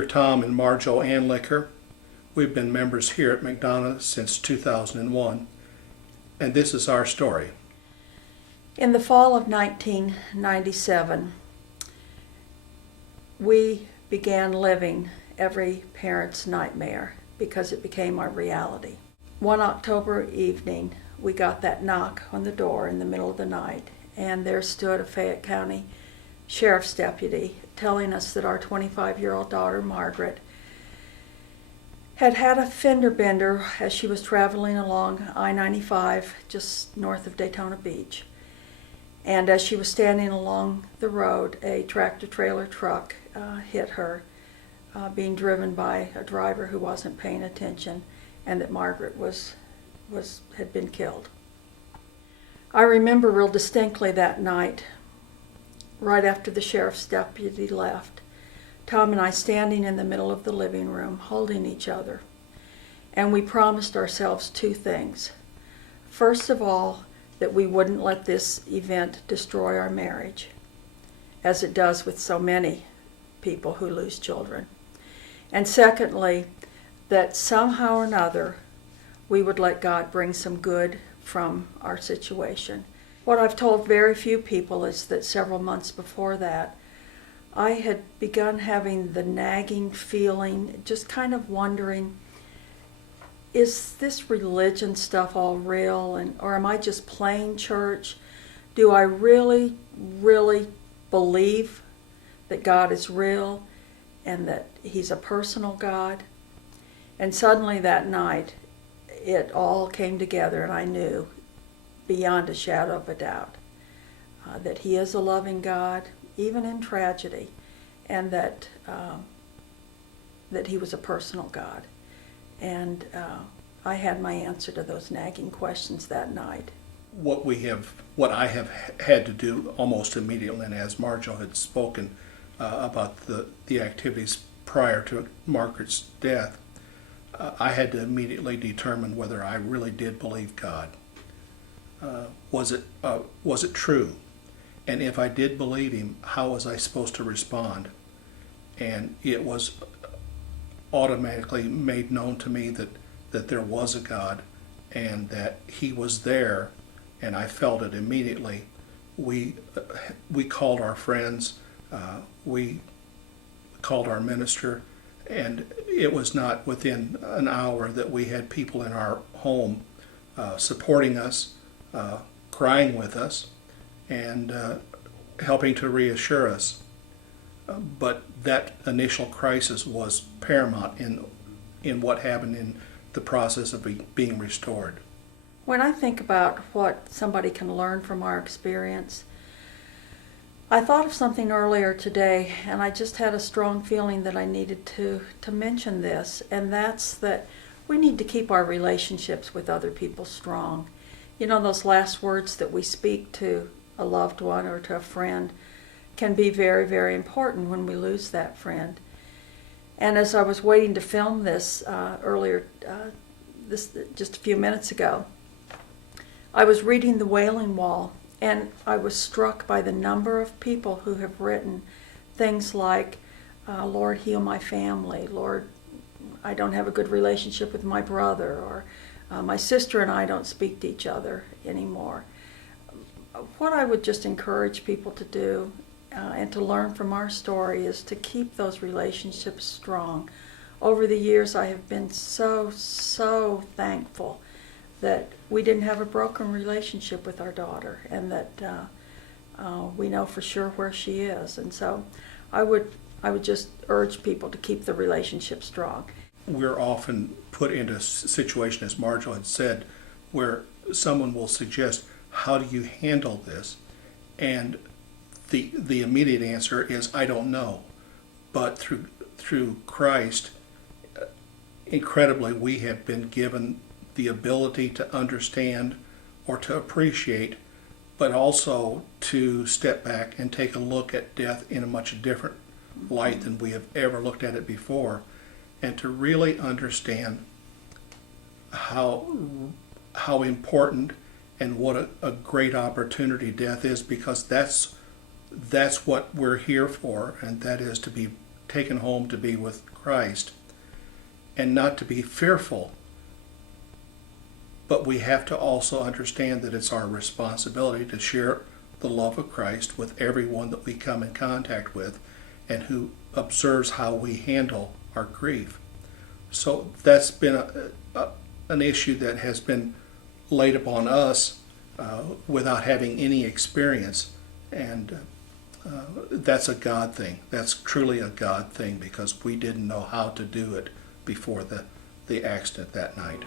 We're Tom and Marjo Anliker. We've been members here at McDonough since 2001, and this is our story. In the fall of 1997, we began living every parent's nightmare because it became our reality. One October evening, we got that knock on the door in the middle of the night, and there stood a Fayette County Sheriff's deputy telling us that our 25-year-old daughter, Margaret, had had a fender bender as she was traveling along I-95 just north of Daytona Beach. And as she was standing along the road, a tractor-trailer truck hit her, being driven by a driver who wasn't paying attention, and that Margaret had been killed. I remember real distinctly that night, right after the sheriff's deputy left, Tom and I standing in the middle of the living room, holding each other. And we promised ourselves two things. First of all, that we wouldn't let this event destroy our marriage, as it does with so many people who lose children. And secondly, that somehow or another, we would let God bring some good from our situation. What I've told very few people is that several months before that, I had begun having the nagging feeling, just kind of wondering, is this religion stuff all real, or am I just playing church? Do I really, really believe that God is real and that He's a personal God? And suddenly that night, it all came together, and I knew beyond a shadow of a doubt that He is a loving God, even in tragedy, and that He was a personal God. And I had my answer to those nagging questions that night. What I have had to do almost immediately, and as Marjo had spoken about the activities prior to Margaret's death, I had to immediately determine whether I really did believe God. Was it true? And if I did believe Him, how was I supposed to respond? And it was automatically made known to me that there was a God and that He was there, and I felt it immediately. We called our friends, we called our minister, and it was not within an hour that we had people in our home supporting us, crying with us, and helping to reassure us. But that initial crisis was paramount in what happened in the process of being restored. When I think about what somebody can learn from our experience, I thought of something earlier today, and I just had a strong feeling that I needed to mention this, and that's that we need to keep our relationships with other people strong. You know, those last words that we speak to a loved one or to a friend can be very, very important when we lose that friend. And as I was waiting to film this earlier, just a few minutes ago, I was reading The Wailing Wall, and I was struck by the number of people who have written things like, Lord, heal my family, Lord, I don't have a good relationship with my brother, or my sister and I don't speak to each other anymore. What I would just encourage people to do and to learn from our story is to keep those relationships strong. Over the years, I have been so thankful that we didn't have a broken relationship with our daughter, and that we know for sure where she is. And so I would just urge people to keep the relationship strong. We're often put into a situation, as Marjo had said, where someone will suggest, how do you handle this? And the immediate answer is, I don't know. But through Christ, incredibly, we have been given the ability to understand or to appreciate, but also to step back and take a look at death in a much different light than we have ever looked at it before, and to really understand how important and what a great opportunity death is, because that's what we're here for, and that is to be taken home to be with Christ, and not to be fearful. But we have to also understand that it's our responsibility to share the love of Christ with everyone that we come in contact with and who observes how we handle our grief. So that's been an issue that has been laid upon us without having any experience. And that's a God thing. That's truly a God thing, because we didn't know how to do it before the accident that night.